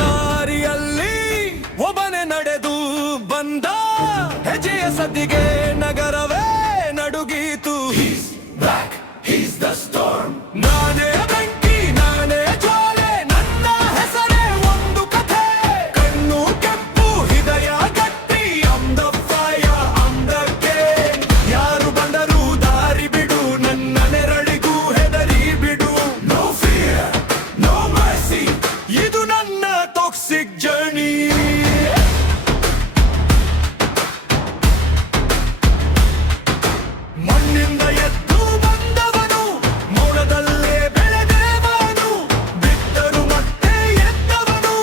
ದಾರಿಯಲ್ಲಿ ಒಬ್ಬನೇ ನಡೆದು ಬಂದ ಹೆಜ್ಜೆಯ ಸದ್ದಿಗೆ ನಗರವೇ ನಡುಗೀತು. ನಾನೇ ಬೆಂಕಿ ನಾನೇ ಜ್ವಾಲೆ, ನನ್ನ ಹೆಸರೇ ಒಂದು ಕಥೆ. ಕಣ್ಣು ಕೆಂಪು ಹೃದಯ ಗಟ್ಟಿ, I'm the fire, I'm the king. ಯಾರು ಬಂದರೂ ದಾರಿ ಬಿಡು, ನನ್ನ ನೆರಳಿಗೂ ಹೆದರಿ ಬಿಡು. No fear, no mercy, ಇದು ನನ್ನ ಟಾಕ್ಸಿಕ್ ಜರ್ನಿ. ಮಣ್ಣಿಂದ ಎದ್ದು ಬಂದವನು, ಮೌನದಲ್ಲೇ ಬೆಳೆದವನು, ಬಿದ್ದರು ಮತ್ತೆ ಎದ್ದವನು,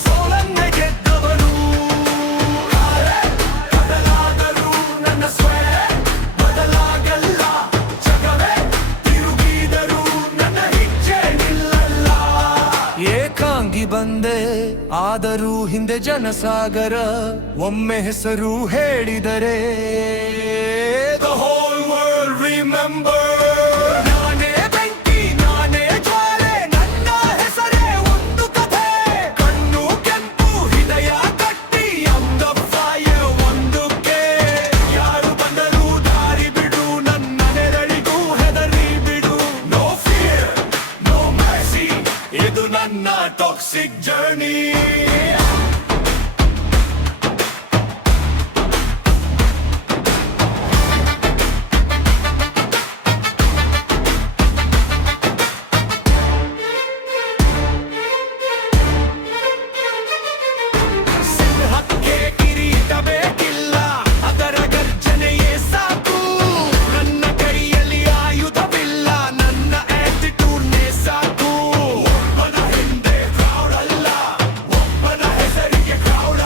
ಸೋಲನ್ನೇ ಗೆದ್ದವನು. ಬದಲಾದರೂ ನನ್ನ ಸ್ವರ ಬದಲಾಗಲ್ಲ, ಜಗವೇ ತಿರುಗಿದರೂ ನನ್ನ ಹೆಜ್ಜೆ ನಿಲ್ಲಲ್ಲ. ಏಕಾಂಗಿ ಬಂದೆ ಆದರೂ ಹಿಂದೆ ಜನಸಾಗರ, ಒಮ್ಮೆ ಹೆಸರು ಹೇಳಿದರೆ the whole world remember. ನಾನೇ ಬೆಂಕಿ ನಾನೇ ಜ್ವಾಲೆ, ನನ್ನ ಹೆಸರೇ ಒಂದು ಕಥೆ. ಕಣ್ಣು ಕೆಂಪು ಹೃದಯ ಗಟ್ಟಿ, I'm the fire, ಒಂದುಕ್ಕೆ. ಯಾರು ಬಂದರೂ ದಾರಿ ಬಿಡು, ನನ್ನ ನೆರಳಿಗೂ ಹೆದರಿ ಬಿಡು. No fear, no mercy, ಇದು ನನ್ನ ಟಾಕ್ಸಿಕ್ ಜರ್ನಿ. ಸಿಂಹಕ್ಕೆ ಕಿರೀಟ ಬೇಕಿಲ್ಲ, ಅದರ ಗರ್ಜನೆಯೇ ಸಾಕು. ನನ್ನ ಕೈಯಲ್ಲಿ ಆಯುಧವಿಲ್ಲ, ನನ್ನ ಆಟಿಟ್ಯೂಡ್ನೇ ಸಾಕು. ಒಬ್ಬನ ಹಿಂದೆ ಕ್ರೌಡ್ ಅಲ್ಲ, ಒಬ್ಬನ ಹೆಸರಿಗೆ ಕ್ರೌಡ.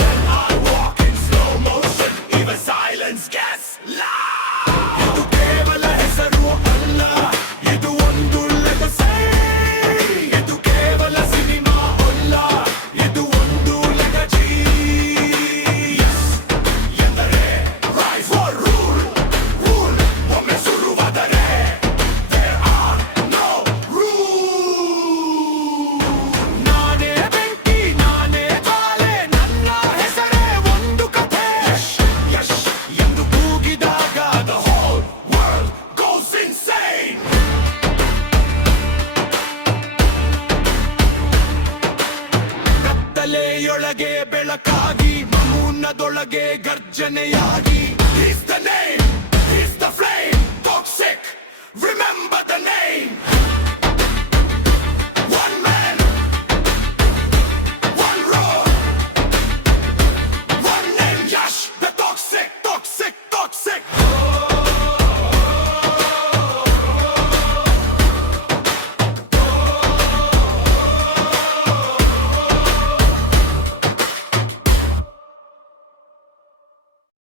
When I walk in slow motion, even silence gets loud. ಇದು ಕೇವಲ ಹೆಸರು ಅಲ್ಲ, ಇದು ಒಂದು legacy. ಇದು ಕೇವಲ ಸಿನಿಮಾ ಅಲ್ಲ, ಇದು ಒಂದು legacy. Yes, ಎಂದರೆ rise or rule, rule ಒಮ್ಮೆ ಶುರುವಾದರೆ there are no rules. ನಾನೇ ಬೆಂಕಿ ನಾನೇ ಜ್ವಾಲೆ, ನನ್ನ ಹೆಸರೇ ಒಂದು ಕಥೆ. ಯಶ್ ಎಂದು ಕೂಗಿದಾಗ the whole world goes insane. ಕತ್ತಲೆಯೊಳಗೆ ಬೆಳಕಾಗಿ, ಮೌನದೊಳಗೆ ಗರ್ಜನೆಯಾಗಿ. He's the name, he's the flame, toxic, remember the name.